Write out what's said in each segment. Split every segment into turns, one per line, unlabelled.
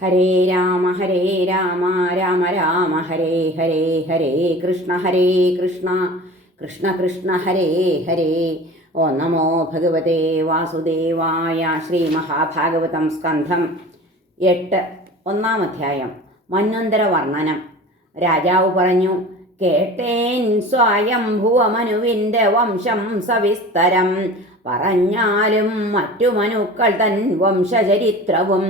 ഹരേ രാമ ഹരേ രാമ രാമ രാമ ഹരേ ഹരേ ഹരേ കൃഷ്ണ ഹരേ കൃഷ്ണ കൃഷ്ണ കൃഷ്ണ ഹരേ ഹരേ. ഓ നമോ ഭഗവതേ വാസുദേവായ ശ്രീ മഹാഭാഗവതം സ്കന്ധം എട്ട് ഒന്നാം അധ്യായം മന്വന്തര വർണനം. രാജാവ് പറഞ്ഞു കേട്ടേൻ സ്വയംഭുവമനുവിന്റെ വംശം സവിസ്തരം. പറഞ്ഞാലും മറ്റു മനുക്കൾ തൻ വംശചരിത്രവും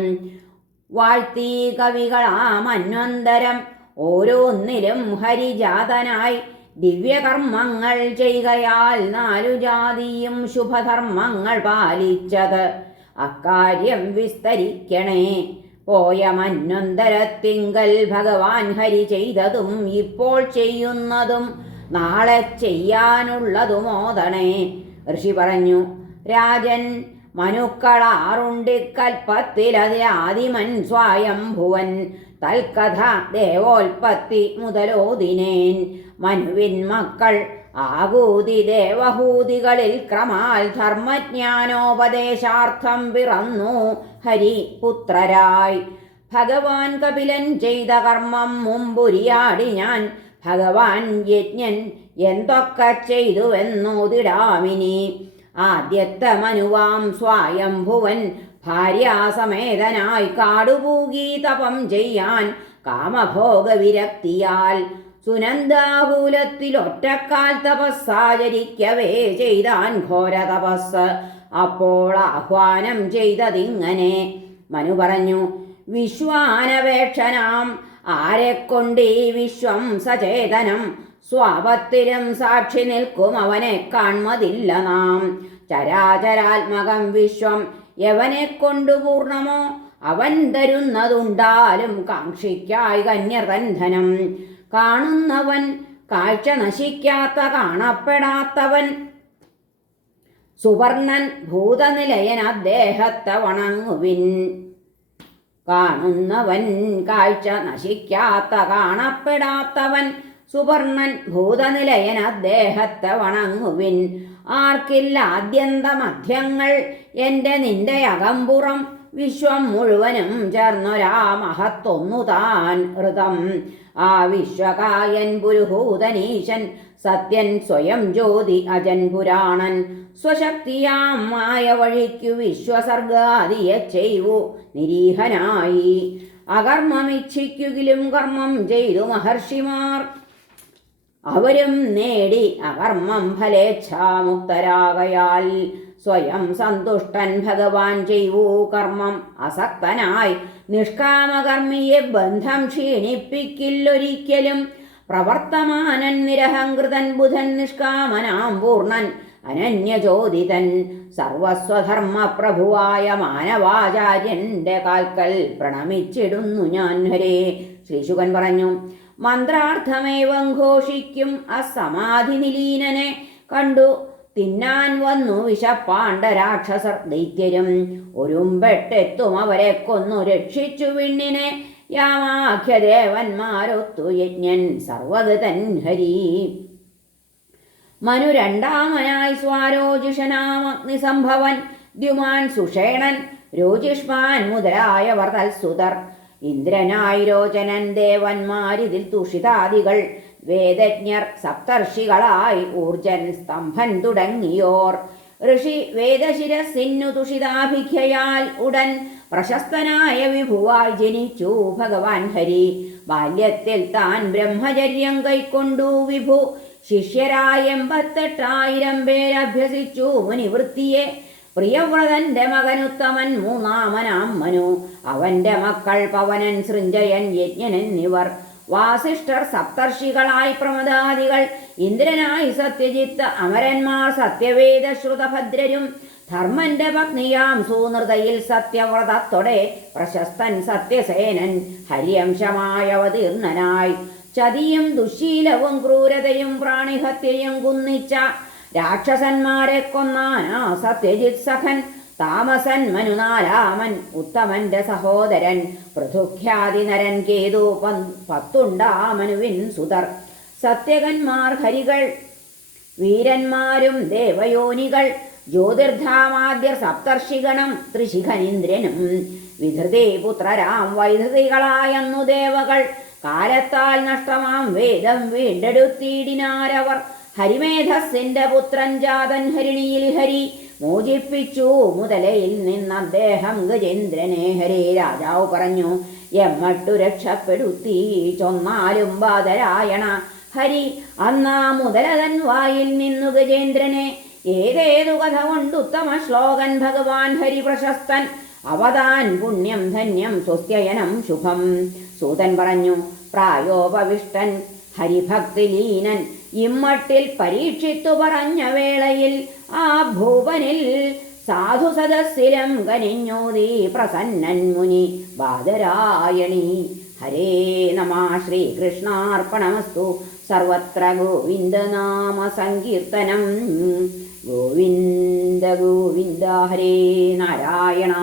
വാഴ്ത്തി കവികളാം അന്വന്തരം. ഓരോന്നിലും ഹരിജാതനായി ദിവ്യകർമ്മങ്ങൾ ചെയ്യുകയാൽ നാലു ജാതിയും ശുഭധർമ്മങ്ങൾ പാലിച്ചത്. അക്കാര്യം വിസ്തരിക്കണേ. പോയ മന്വന്തരത്തിങ്കൽ ഭഗവാൻ ഹരി ചെയ്തതും ഇപ്പോൾ ചെയ്യുന്നതും നാളെ ചെയ്യാനുള്ളതുമോതണേ. ഋഷി പറഞ്ഞു രാജൻ മനുക്കളാറുണ്ടിക്കൽപ്പത്തിലതിരാദിമൻ സ്വയംഭുവൻ. തൽക്കഥ ദേവോൽപത്തി മുതലോദിനേൻ മനുവിൻ മക്കൾ ആകൂതി ദേവഹൂതികളിൽ ക്രമാൽ ധർമ്മജ്ഞാനോപദേശാർത്ഥം പിറന്നു ഹരി പുത്രരായി ഭഗവാൻ കപിലൻ ചെയ്ത കർമ്മം മുമ്പുരിയാടി ഞാൻ. ഭഗവാൻ യജ്ഞൻ എന്തൊക്കെ ചെയ്തുവെന്നോതിടാമിനി. ആദ്യത്തെ സ്വായംഭുവൻ ഭാര്യാസമേതനായി കാടുപൂകി തപം ചെയ്യാൻ കാമഭോഗവിരക്തിയാൽ സുനന്ദാകൂലത്തിൽ ഒറ്റക്കാൽ തപസ്സാചരിക്കവേ ചെയ്താൻ ഘോര തപസ് അപ്പോൾ ആഹ്വാനം ചെയ്തതിങ്ങനെ. മനു പറഞ്ഞു വിശ്വാനപേക്ഷനാം. ആരെക്കൊണ്ടീ വിശ്വം സചേതനം? സ്വാപത്തിലും സാക്ഷി നിൽക്കും അവനെ കാൺമതില്ല നാം. ചരാചരാത്മകം വിശ്വം യവനെ കൊണ്ടു പൂർണമോ അവൻ തരുന്നതുണ്ടാലും കാക്ഷിക്കായി കന്യകന്ധനം. കാണുന്നവൻ കാഴ്ച നശിക്കാത്ത കാണപ്പെടാത്തവൻ സുവർണൻ ഭൂതനിലയൻ അദ്ദേഹത്തെ വണങ്ങുവിൻ. കാണുന്നവൻ കാഴ്ച നശിക്കാത്ത കാണപ്പെടാത്തവൻ സുവർണൻ ഭൂതനിലയൻ അദ്ദേഹത്തെ വണങ്ങുവിൻ. ആർക്കില്ല ആദ്യന്തമധ്യങ്ങൾ എന്റെ നിന്റെ അകമ്പുറം. വിശ്വം മുഴുവനും ചേർന്നൊരാ മഹത്തൊന്നു താൻ ഋതം ആ വിശ്വകായൻ പുരുഹൂതനീശൻ സത്യൻ സ്വയം ജ്യോതി അജൻ പുരാണൻ. സ്വശക്തിയാം മായ വഴിക്കു വിശ്വസർഗാദിയെ ചെയ്വു നിരീഹനായി. അകർമ്മമിച്ഛിക്കുകിലും കർമ്മം ചെയ്തു മഹർഷിമാർ. അവരും നേടി അകർമ്മം ഫലേച്ഛാമുക്തരാകയാൽ സ്വയം സന്തുഷ്ടൻ ഭഗവാൻ ചെയ്യൂ കർമ്മം. അസക്തനായി നിഷ്കാമകർമ്മിയെ ബന്ധം ക്ഷീണിപ്പിക്കില്ലൊരിക്കലും. പ്രവർത്തമാനൻ നിരഹങ്കൃതൻ ബുധൻ നിഷ്കാമനാം പൂർണൻ അനന്യചോദിതൻ സർവസ്വധർമ്മ പ്രഭുവായ മാനവാചാര്യന്റെ കാൽക്കൽ പ്രണമിച്ചിടുന്നു ഞാൻ ഹരേ. ശ്രീശുകൻ പറഞ്ഞു മന്ത്രാർത്ഥമേവം ഘോഷിക്കും അസമാധി നിലീനനെ കണ്ടു തിന്നാൻ വന്നു വിശപ്പാണ്ട രാക്ഷസർ ദൈത്യരും. ഒരുമ്പെട്ടെത്തും അവരെ കൊന്നു രക്ഷിച്ചു വിണ്ണിനെ. യാമാഖ്യദേവന്മാരൊത്തു യജ്ഞൻ സർവഗതൻ ഹരി. മനു രണ്ടാമനായി സ്വാരോജിഷനാമഗ്നിസംഭവൻ ദ്യുമാൻ സുഷേണൻ രോജിഷ്മാൻ മുതലായവർ തൽസുതർ. ഇന്ദ്രനായി രോചനൻ ദേവന്മാരിതിൽ തുഷിതാദികൾ. വേദജ്ഞർ സപ്തർഷികളായി ഊർജൻ സ്തംഭൻ തുടങ്ങിയോർ. ഋഷി വേദശിരസിന്നു തുഷിതാഭിഖ്യയാൽ ഉടൻ പ്രശസ്തനായ വിഭുവായി ജനിച്ചു ഭഗവാൻ ഹരി. ബാല്യത്തിൽ താൻ ബ്രഹ്മചര്യം കൈക്കൊണ്ടു വിഭു. ശിഷ്യരായ എൺപത്തെട്ടായിരം പേരഭ്യസിച്ചു. മുനിവൃത്തിയെ പ്രിയവ്രതന്റെ മകനുത്തമൻ മൂന്നാമനാം മനു. അവന്റെ മക്കൾ പവനൻ സൃഞ്ജയൻ യജ്ഞൻ എന്നിവർ. വാസിഷ്ഠർ സപ്തർഷികളായി പ്രമദാദികൾ. ഇന്ദ്രനായി സത്യജിത്ത് അമരന്മാർ സത്യവേദ ശ്രുതഭദ്രരും ധർമ്മന്റെ പത്നിയാം സൂനൃതയിൽ സത്യവ്രതത്തോടെ പ്രശസ്തൻ സത്യസേനൻ ഹരിയംശമായവതീർണനായി ചതിയും ദുശീലവും ക്രൂരതയും പ്രാണിഹത്യയും കുന്നിച്ച രാക്ഷസന്മാരെ കൊന്നാനാ സത്യജിത് സഖൻ താമസൻ മനുനാലാമൻ ഉത്തമന്റെ സഹോദരൻ പൃഥുഖ്യാതി നരൻ കേതു പത്തുണ്ടാമനുവിൻ സുതർ. സത്യകന്മാർ ഹരികൾ വീരന്മാരും ദേവയോനികൾ ജ്യോതിർധാമാദ്യ സപ്തർഷിഗണം ത്രിശിഖനീന്ദ്രനും വിധൃതി പുത്രരാം വൈധൃതികളായെന്നു ദേവകൾ കാലത്താൽ നഷ്ടമാം വേദം വീണ്ടെടുത്തിടിനാരവർ. ഹരിമേധസ്സിന്റെ പുത്രൻ ജാതൻ ഹരിണിയിൽ ഹരി. മോചിപ്പിച്ചു. മുതലയിൽ നിന്ന് അദ്ദേഹം ഗജേന്ദ്രനെ ഹരേ രാജാവ് പറഞ്ഞു. എമ്മട്ടു രക്ഷപ്പെടുത്തി. ചൊന്നാലും ബാധരായണ ഹരി. അന്നാ മുതലതൻ വായിൽ നിന്നു ഗജേന്ദ്രനെ ഏതേതു കഥ കൊണ്ടുത്തമ ശ്ലോകൻ ഭഗവാൻ ഹരി പ്രശസ്തൻ. അവതാൻ പുണ്യം ധന്യം സ്വസ്ത്യയനം ശുഭം. സൂതൻ പറഞ്ഞു പ്രായോപവിഷ്ടൻ ഹരിഭക്തിലീനൻ ഇമ്മട്ടിൽ പരീക്ഷിത്തു പറഞ്ഞ വേളയിൽ ആ ഭൂവനിൽ സാധു സദസ്സിലം കനിഞ്ഞോതി പ്രസന്നൻ മുനി ബാദരായണി ഹരേ നമ ശ്രീകൃഷ്ണാർപ്പണമസ്തു. സർവത്ര ഗോവിന്ദനാമ സങ്കീർത്തനം ഗോവിന്ദ ഗോവിന്ദ ഹരേ നാരായണ.